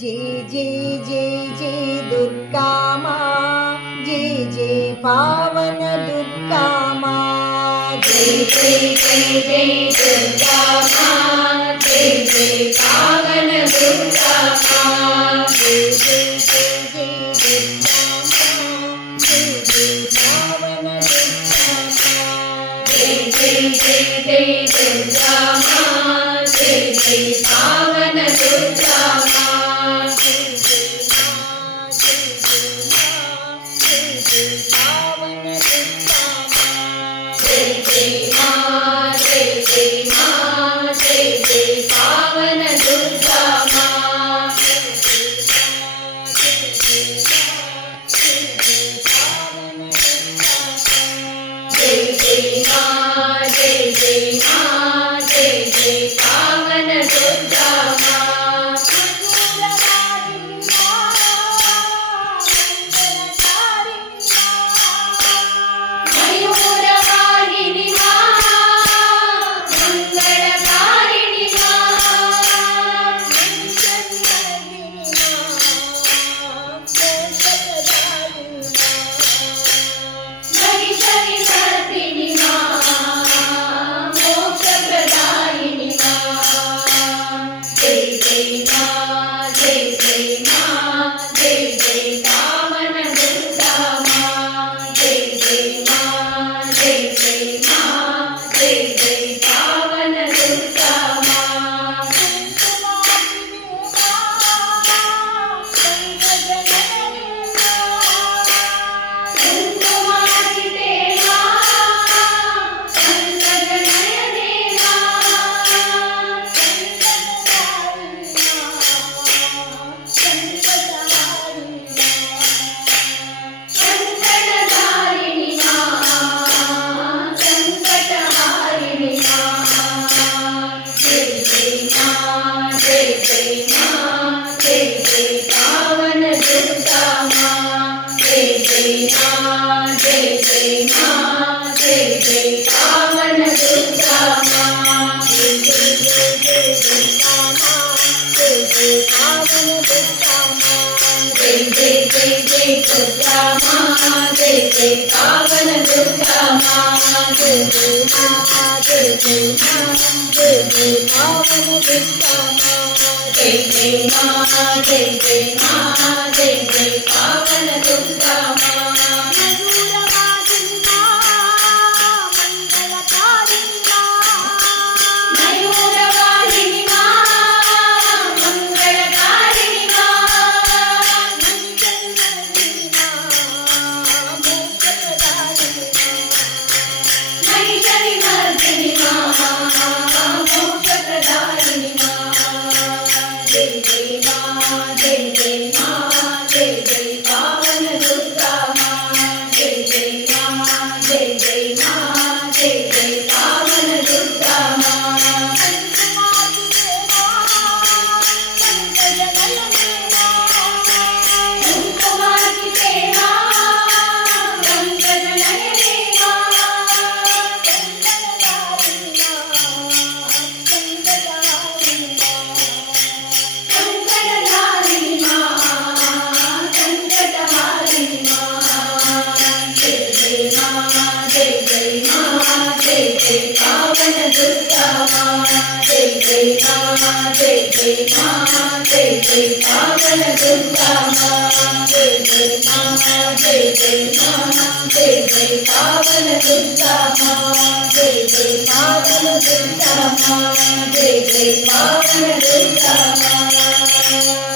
जय जय जय जय दुर्गा माँ, जय जय पावन दुर्गा माँ। जय जय जय जय दुर्गा माँ, जय जय पावन दुर्गा माँ। जय जय जय जय दुर्गा माँ, जय जय पावन दुर्गा माँ। जय जय जय जय दुर्गा माँ, जय जय पावन दुर्गा माँ। जय जय माँ, जय जय माँ, जय जय पावन दुर्गा माँ। जय जय माँ, जय जय माँ, जय जय पावन दुर्गा माँ। मयूरवाहिनी माँ, मंगलकारिणी माँ। महिषासुरमर्दिनी माँ, मोक्षप्रदायिनी माँ। जय जय माँ, जय जय माँ, जय जय पावन दुर्गा माँ। जय जय माँ, जय जय माँ, जय जय पावन दुर्गा माँ। कुंकुमार्जिते माँ, पंकजनयने माँ। संकटहारिणी माँ, संकटहारिणी माँ। जय जय माँ, जय जय माँ, जय जय पावन दुर्गा माँ। जय जय माँ, जय जय माँ, जय जय पावन दुर्गा माँ। जय जय जय जय दुर्गा माँ, जय जय पावन दुर्गा माँ। जय जय जय जय दुर्गा माँ, जय जय पावन दुर्गा माँ। जय जय माँ, जय जय माँ, जय जय पावन दुर्गा माँ। जय जय माँ, जय जय माँ, जय जय पावन दुर्गा माँ। मयूरवाहिनी माँ, मंगलकारिणी माँ। महिषासुरमर्दिनी माँ, मोक्षप्रदायिनी माँ। जय जय माँ, जय जय माँ, जय जय पावन दुर्गा माँ। जय जय माँ, जय जय माँ, जय जय पावन दुर्गा माँ। कुंकुमार्जिते माँ, पंकजनयने माँ। संकटहारिणी माँ, संकटहारिणी माँ। जय जय माँ, जय जय माँ, जय जय पावन दुर्गा माँ। जय जय माँ, जय जय माँ, जय जय पावन दुर्गा माँ। जय जय माँ, जय जय माँ, जय जय पावन दुर्गा माँ। जय जय पावन दुर्गा माँ, जय जय पावन दुर्गा माँ।